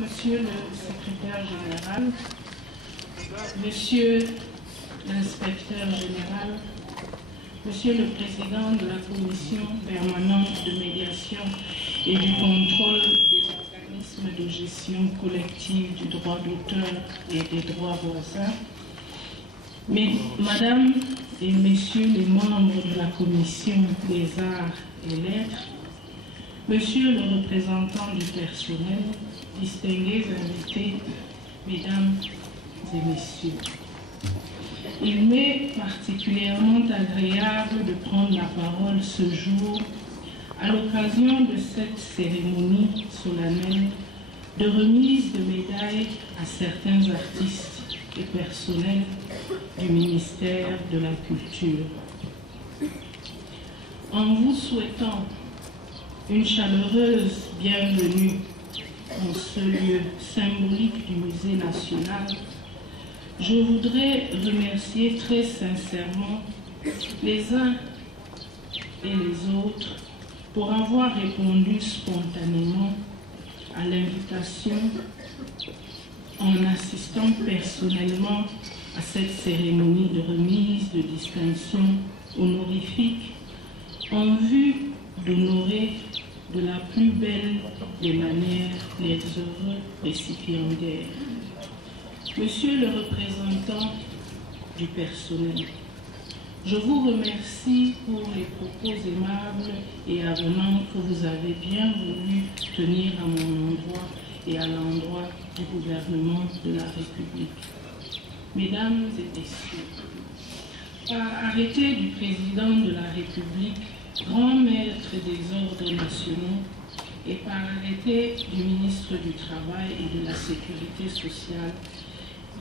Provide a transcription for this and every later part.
Monsieur le secrétaire général, Monsieur l'inspecteur général, Monsieur le président de la commission permanente de médiation et du contrôle des organismes de gestion collective du droit d'auteur et des droits voisins, Madame et Messieurs les membres de la commission des arts et lettres, Monsieur le représentant du personnel, distingués invités, Mesdames et Messieurs, il m'est particulièrement agréable de prendre la parole ce jour à l'occasion de cette cérémonie solennelle de remise de médailles à certains artistes et personnels du ministère de la Culture. En vous souhaitant une chaleureuse bienvenue en ce lieu symbolique du Musée national, je voudrais remercier très sincèrement les uns et les autres pour avoir répondu spontanément à l'invitation en assistant personnellement à cette cérémonie de remise de distinction honorifique en vue d'honorer de la plus belle des manières les heureux récipiendaires. Monsieur le représentant du personnel, je vous remercie pour les propos aimables et avenants que vous avez bien voulu tenir à mon endroit et à l'endroit du gouvernement de la République. Mesdames et messieurs, par arrêté du président de la République, grand maître des ordres nationaux, et par arrêté du ministre du Travail et de la Sécurité sociale,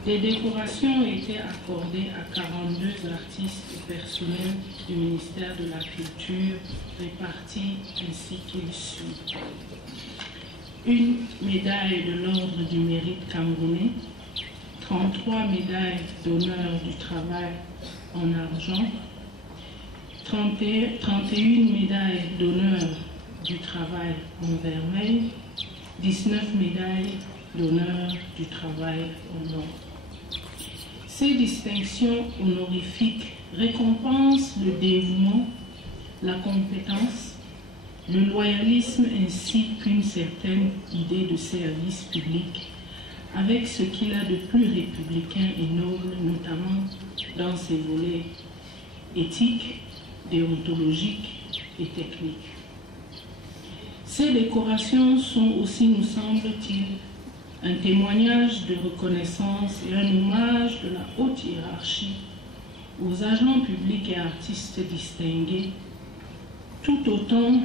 des décorations ont été accordées à 42 artistes et personnels du ministère de la Culture, répartis ainsi qu'il suit. Une médaille de l'ordre du mérite camerounais, 33 médailles d'honneur du travail en argent, 31 médailles d'honneur du travail en vermeil, 19 médailles d'honneur du travail en or. Ces distinctions honorifiques récompensent le dévouement, la compétence, le loyalisme ainsi qu'une certaine idée de service public, avec ce qu'il a de plus républicain et noble, notamment dans ses volets éthiques, déontologiques et techniques. Ces décorations sont aussi, nous semble-t-il, un témoignage de reconnaissance et un hommage de la haute hiérarchie aux agents publics et artistes distingués, tout autant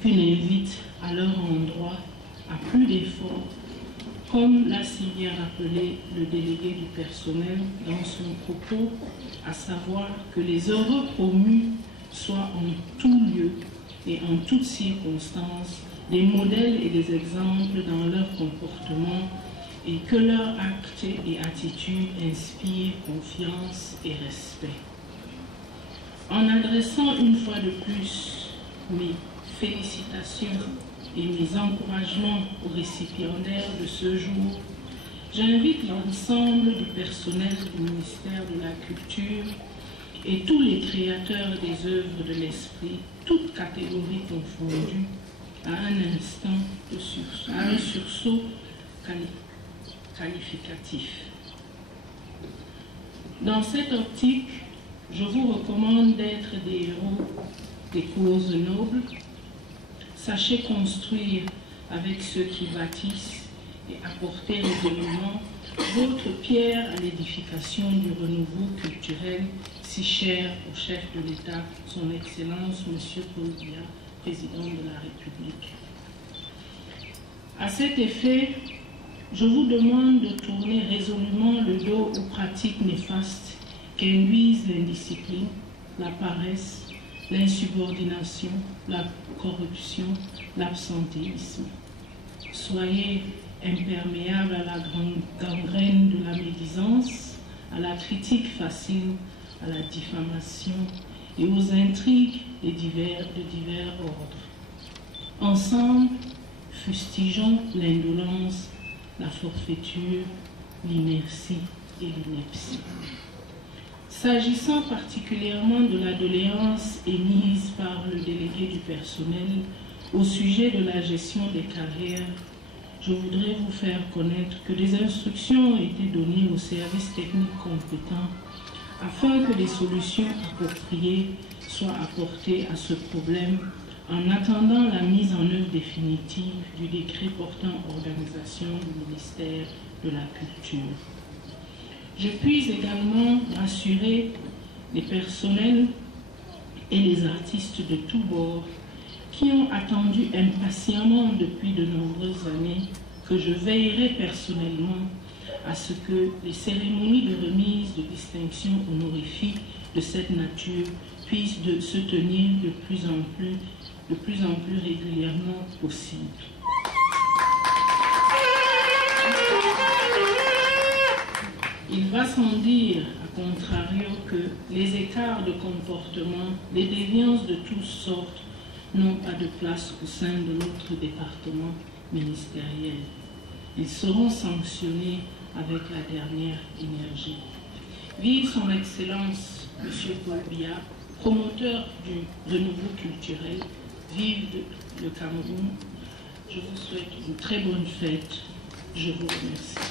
qu'une invite à leur endroit à plus d'efforts, comme l'a si bien rappelé le délégué du personnel dans son propos, à savoir que les heureux promus soient en tout lieu et en toutes circonstances des modèles et des exemples dans leur comportement et que leurs actes et attitudes inspirent confiance et respect. En adressant une fois de plus mes félicitations et mes encouragements aux récipiendaires de ce jour, j'invite l'ensemble du personnel du ministère de la Culture et tous les créateurs des œuvres de l'esprit, toutes catégories confondues, à un instant de sursaut, à un sursaut qualificatif. Dans cette optique, je vous recommande d'être des héros des causes nobles. Sachez construire avec ceux qui bâtissent et apporter résolument votre pierre à l'édification du renouveau culturel si cher au chef de l'État, son Excellence M. Paul Biya, président de la République. À cet effet, je vous demande de tourner résolument le dos aux pratiques néfastes qu'induisent l'indiscipline, la paresse, l'insubordination, la corruption, l'absentéisme. Soyez imperméables à la gangrène de la médisance, à la critique facile, à la diffamation et aux intrigues de divers ordres. Ensemble, fustigeons l'indolence, la forfaiture, l'inertie et l'ineptie. S'agissant particulièrement de la doléance émise par le délégué du personnel au sujet de la gestion des carrières, je voudrais vous faire connaître que des instructions ont été données aux services techniques compétents afin que des solutions appropriées soient apportées à ce problème en attendant la mise en œuvre définitive du décret portant organisation du ministère de la Culture. Je puis également rassurer les personnels et les artistes de tous bords qui ont attendu impatiemment depuis de nombreuses années que je veillerai personnellement à ce que les cérémonies de remise de distinctions honorifiques de cette nature puissent se tenir de plus en plus régulièrement possible. Il va sans dire, à contrario, que les écarts de comportement, les déviances de toutes sortes n'ont pas de place au sein de notre département ministériel. Ils seront sanctionnés avec la dernière énergie. Vive son Excellence, M. Paul Biya, promoteur du renouveau culturel. Vive le Cameroun. Je vous souhaite une très bonne fête. Je vous remercie.